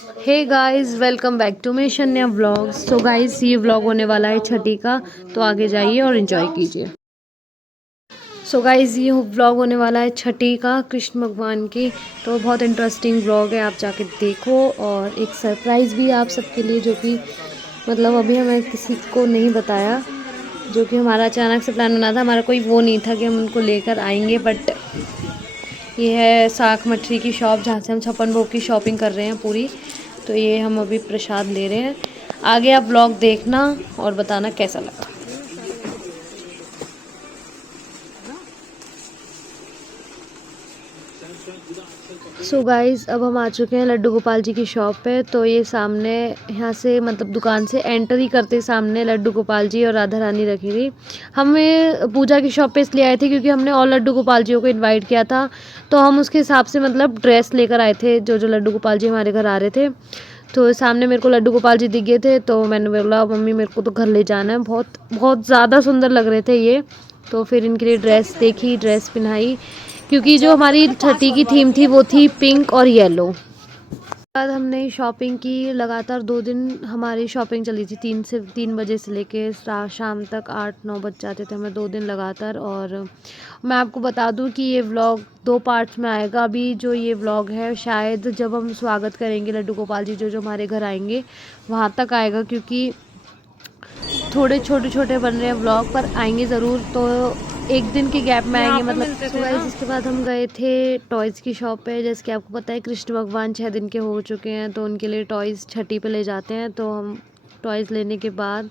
Hey guys, welcome back to my Shanya vlogs. तो guys, ये vlog होने वाला है छठी का, तो आगे जाइए और एंजॉय कीजिए। सो गाइस, ये व्लॉग होने वाला है छठी का, कृष्ण भगवान की। तो बहुत इंटरेस्टिंग व्लॉग है, आप जाके देखो। और एक सरप्राइज़ भी है आप सबके लिए, जो कि मतलब अभी हमें किसी को नहीं बताया, जो कि हमारा अचानक से प्लान बना था। हमारा कोई वो नहीं था कि हम उनको लेकर आएंगे, बट ये है साख मठरी की शॉप, जहाँ से हम छप्पन भोग की शॉपिंग कर रहे हैं पूरी। तो ये हम अभी प्रसाद ले रहे हैं। आगे आप व्लॉग देखना और बताना कैसा लगा। सो गाइस, अब हम आ चुके हैं लड्डू गोपाल जी की शॉप पे। तो ये सामने, यहाँ से मतलब दुकान से एंटर ही करते सामने लड्डू गोपाल जी और राधा रानी रखी थी। हमें पूजा की शॉप पे इसलिए आए थे क्योंकि हमने और लड्डू गोपाल जी को इनवाइट किया था। तो हम उसके हिसाब से मतलब ड्रेस लेकर आए थे, जो जो लड्डू गोपाल जी हमारे घर आ रहे थे। तो सामने मेरे को लड्डू गोपाल जी दिख गए थे, तो मैंने बोला मम्मी मेरे को तो घर ले जाना है, बहुत बहुत ज़्यादा सुंदर लग रहे थे ये। तो फिर इनके लिए ड्रेस देखी, ड्रेस पहनाई, क्योंकि जो हमारी छठी की थीम थी वो थी पिंक और येलो। बाद हमने शॉपिंग की, लगातार 2 दिन हमारी शॉपिंग चली थी, 3 बजे से लेके शाम तक 8-9 बज जाते थे हमें, 2 दिन लगातार। और मैं आपको बता दूं कि ये व्लॉग 2 पार्ट्स में आएगा। अभी जो ये व्लॉग है शायद जब हम स्वागत करेंगे लड्डू गोपाल जी, जो जो हमारे घर आएंगे, वहाँ तक आएगा, क्योंकि थोड़े छोटे छोटे बन रहे हैं व्लॉग, पर आएंगे ज़रूर। तो एक दिन के गैप में आएंगे मतलब। तो गाइस, इसके बाद हम गए थे टॉयज़ की शॉप पे। जैसे कि आपको पता है कृष्ण भगवान 6 दिन के हो चुके हैं, तो उनके लिए टॉयज़ छठी पे ले जाते हैं। तो हम टॉयज़ लेने के बाद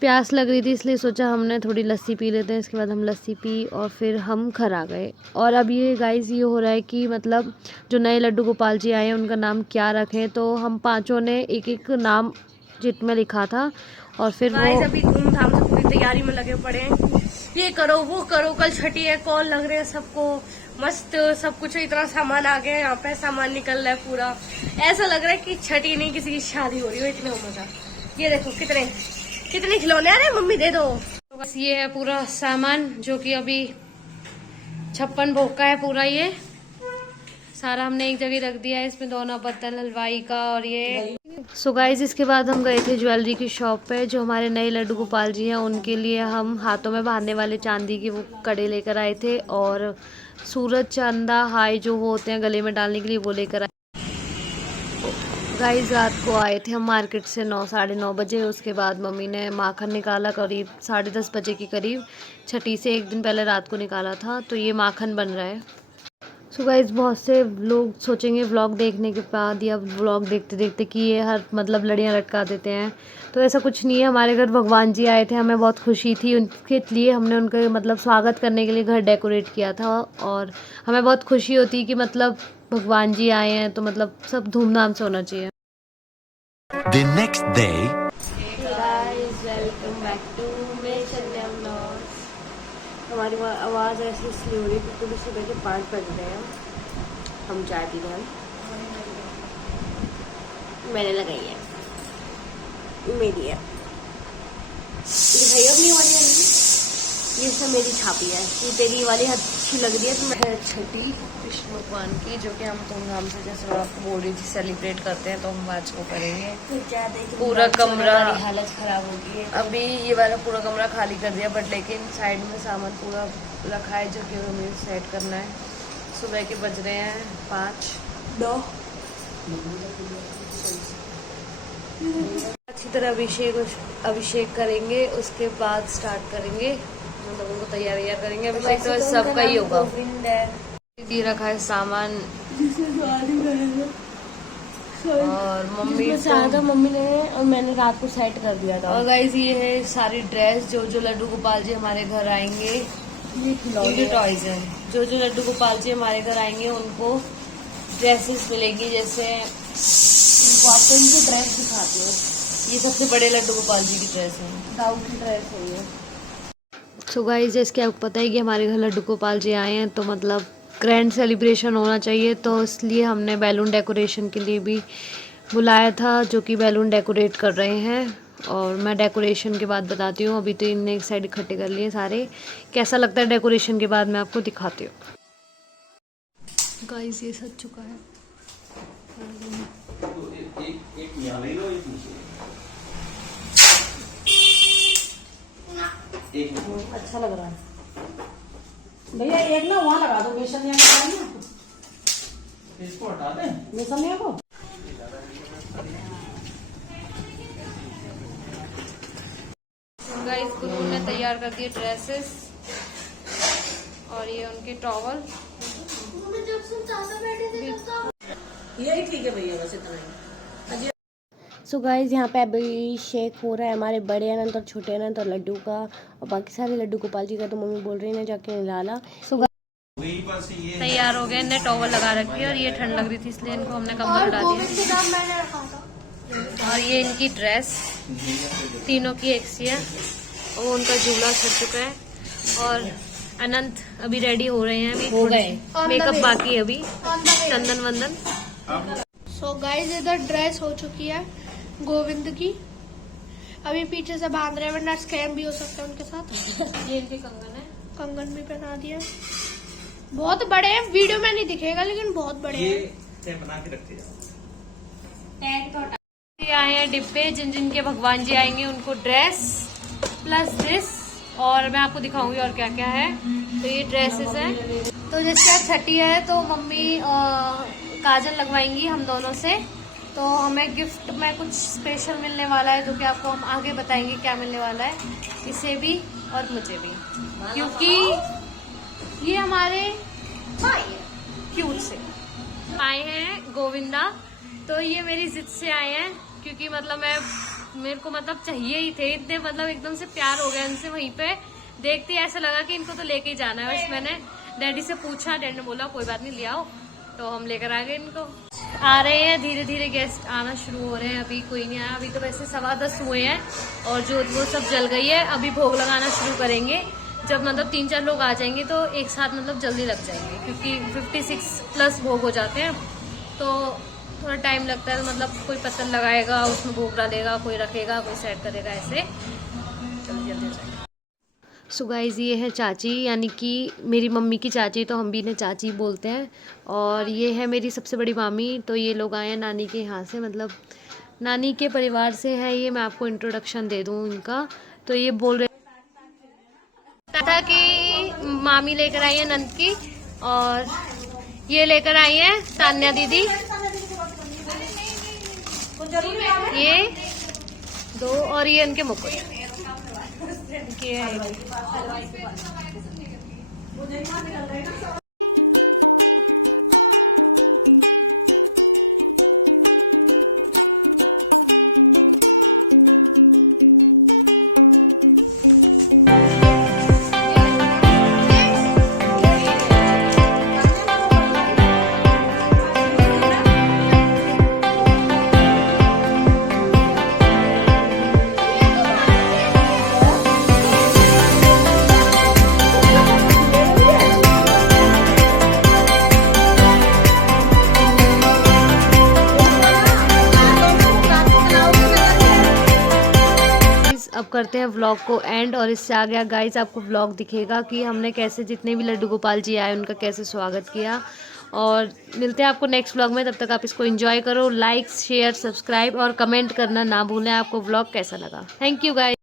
प्यास लग रही थी, इसलिए सोचा हमने थोड़ी लस्सी पी लेते हैं। इसके बाद हम लस्सी पी और फिर हम घर आ गए। और अब ये गाइस, ये हो रहा है कि मतलब जो नए लड्डू गोपाल जी आए हैं उनका नाम क्या रखें। तो हम पाँचों ने एक एक नाम चिट में लिखा था। और फिर वो अभी धूमधाम से पूरी तैयारी में लगे पड़े हैं, ये करो वो करो, कल छठी है, कॉल लग रहे हैं सबको, मस्त सब कुछ। इतना सामान आ गया, यहाँ पे सामान निकल रहा है पूरा, ऐसा लग रहा है कि छठी नहीं किसी की शादी हो रही हो, इतने मजा। ये देखो कितने कितने खिलौने आ रहे हैं, मम्मी दे दो। तो बस ये है पूरा सामान, जो कि अभी छप्पन भोग का है पूरा। ये सारा हमने एक जगह रख दिया है, इसमें दोनों बर्तन हलवाई का और ये। सो गाइज, इसके बाद हम गए थे ज्वेलरी की शॉप पे। जो हमारे नए लड्डू गोपाल जी हैं उनके लिए हम हाथों में बांधने वाले चांदी के वो कड़े लेकर आए थे, और सूरज चांदा हाई जो वो होते हैं गले में डालने के लिए, वो लेकर आए। गाइस, रात को आए थे हम मार्केट से 9-9:30 बजे। उसके बाद मम्मी ने माखन निकाला करीब 10:30 बजे के करीब। छठी से एक दिन पहले रात को निकाला था, तो ये माखन बन रहा है। सो गाइस, बहुत से लोग सोचेंगे व्लॉग देखने के बाद या व्लॉग देखते देखते कि ये हर मतलब लड़ियाँ लटका देते हैं। तो ऐसा कुछ नहीं है। हमारे घर भगवान जी आए थे, हमें बहुत खुशी थी उनके लिए। हमने उनका मतलब स्वागत करने के लिए घर डेकोरेट किया था, और हमें बहुत खुशी होती कि मतलब भगवान जी आए हैं, तो मतलब सब धूमधाम से होना चाहिए। The next day. Guys, welcome back to my channel. हमारी आवाज़ ऐसी इसलिए हो रही है क्योंकि सुबह के 5 बज रहे हैं, हम चाय पी रहे हैं। मैंने लगाई है, मेरी है, दिखाई अपनी वाली है। ये सब मेरी छापी है, ये तेरी वाली अच्छी लग रही है। तो मैं छठी कृष्ण भगवान की, जो कि हम धूमधाम से, जैसे मैं आपको बोल रही थी, सेलिब्रेट करते हैं, तो हम आज को करेंगे। पूरा कमरा, हालत खराब हो गई है। अभी ये वाला पूरा कमरा खाली कर दिया, बट लेकिन साइड में सामान पूरा रखा है, जो कि हमें सेट करना है। सुबह के बज रहे हैं 5-9। अच्छी तरह अभिषेक करेंगे, उसके बाद स्टार्ट करेंगे, मतलब उनको तैयार करेंगे। अभिषेक तो सबका ही होगा। ये रखा है सामान, और मम्मी ने और मैंने रात को सेट कर दिया था। और गाइस, ये है सारी ड्रेस, जो जो लड्डू गोपाल जी हमारे घर आएंगे, ये टॉयज है। जो जो लड्डू गोपाल जी हमारे घर आएंगे उनको ड्रेसेस मिलेंगी। जैसे इनको आपको इनकी ड्रेस दिखाती हूँ। ये सबसे बड़े लड्डू गोपाल जी की ड्रेस है, दाऊ की ड्रेस है ये। सो गाइस, जैसे आपको पता है कि हमारे घर लड्डू गोपाल जी आए हैं, तो मतलब ग्रैंड सेलिब्रेशन होना चाहिए। तो इसलिए हमने बैलून डेकोरेशन के लिए भी बुलाया था, जो कि बैलून डेकोरेट कर रहे हैं। और मैं डेकोरेशन के बाद बताती हूँ। अभी तो इनने एक साइड इकट्ठे कर लिए सारे। कैसा लगता है डेकोरेशन के बाद, मैं आपको दिखाती हूँ। गाइस, ये सज चुका है। अच्छा लग रहा है भैया। एक ना वहाँ लगा दो बेसन इसको हटा दें बेसन को। गाइस गुरु ने तैयार कर दिए ड्रेसेस और ये उनके टॉवल। यही ठीक है भैया, बस इतना ही। सो गाइज यहाँ पे अभी शेक हो रहा है हमारे बड़े अनंत और छोटे अनंत और लड्डू का, और बाकी सारे लड्डू गोपाल जी का। तो मम्मी बोल रही है ना जाके निराला। सो तैयार हो गए, इन्हें टॉवल लगा रखी है और ये ठंड लग रही थी इसलिए इनको हमने कंबल उड़ा दिया। और ये इनकी ड्रेस तीनों की एक सी है और उनका झूला छट चुका है। और अनंत अभी रेडी हो रहे हैं, अभी हो गए, मेकअप बाकी है अभी, चंदन वंदन। सो गाइस इधर ड्रेस हो चुकी है गोविंद की, अभी पीछे से बांध रहे हैं वरना स्कैम भी हो सकता है उनके साथ। ये इनके कंगन है, कंगन भी पहना दिया। बहुत बड़े हैं, वीडियो में नहीं दिखेगा लेकिन बहुत बड़े हैं। बना के रखते जाओ। ये आए हैं डिब्बे, जिन जिन के भगवान जी आएंगे उनको ड्रेस प्लस दिस, और मैं आपको दिखाऊंगी और क्या क्या है। तो ये ड्रेसेस हैं। तो जिसके आज छठी है तो मम्मी काजल लगवाएंगी हम दोनों से। तो हमें गिफ्ट में कुछ स्पेशल मिलने वाला है जो कि आपको हम आगे बताएंगे क्या मिलने वाला है, इसे भी और मुझे भी, क्योंकि ये हमारे क्यूट से आए हैं गोविंदा। तो ये मेरी जिद से आए हैं क्योंकि मतलब मेरे को मतलब चाहिए ही थे, इतने मतलब एकदम से प्यार हो गया इनसे। वहीं पे देखते ऐसा लगा कि इनको तो लेके ही जाना है। बस मैंने डैडी से पूछा, डैडी ने बोला कोई बात नहीं ले आओ, तो हम लेकर आ गए इनको। आ रहे हैं धीरे धीरे, गेस्ट आना शुरू हो रहे हैं। अभी कोई नहीं आया, अभी तो वैसे 10:15 हुए हैं और जो वो सब जल गई है। अभी भोग लगाना शुरू करेंगे जब मतलब 3-4 लोग आ जाएंगे तो एक साथ मतलब जल्दी लग जाएंगे, क्योंकि 56+ भोग हो जाते हैं तो थोड़ा टाइम लगता है। मतलब कोई पत्थर लगाएगा, उसमें भोग डालेगा, कोई रखेगा, कोई सेट करेगा, ऐसे जल्दी जल्दी हो जाएगा। सो गाइस ये है चाची, यानी कि मेरी मम्मी की चाची, तो हम भी इन्हें चाची बोलते हैं। और ये है मेरी सबसे बड़ी मामी। तो ये लोग आए हैं नानी के यहाँ से, मतलब नानी के परिवार से है ये। मैं आपको इंट्रोडक्शन दे दूँ इनका। तो ये बोल रहे था कि मामी लेकर आई है नंद की, और ये लेकर आई है तान्या दीदी, ये 2, और ये इनके मुकुट। ये है अब करते हैं व्लॉग को एंड, और इससे आ गया गाइस आपको व्लॉग दिखेगा कि हमने कैसे जितने भी लड्डू गोपाल जी आए उनका कैसे स्वागत किया। और मिलते हैं आपको नेक्स्ट व्लॉग में, तब तक आप इसको एंजॉय करो। लाइक शेयर सब्सक्राइब और कमेंट करना ना भूलें आपको व्लॉग कैसा लगा। Thank you guys.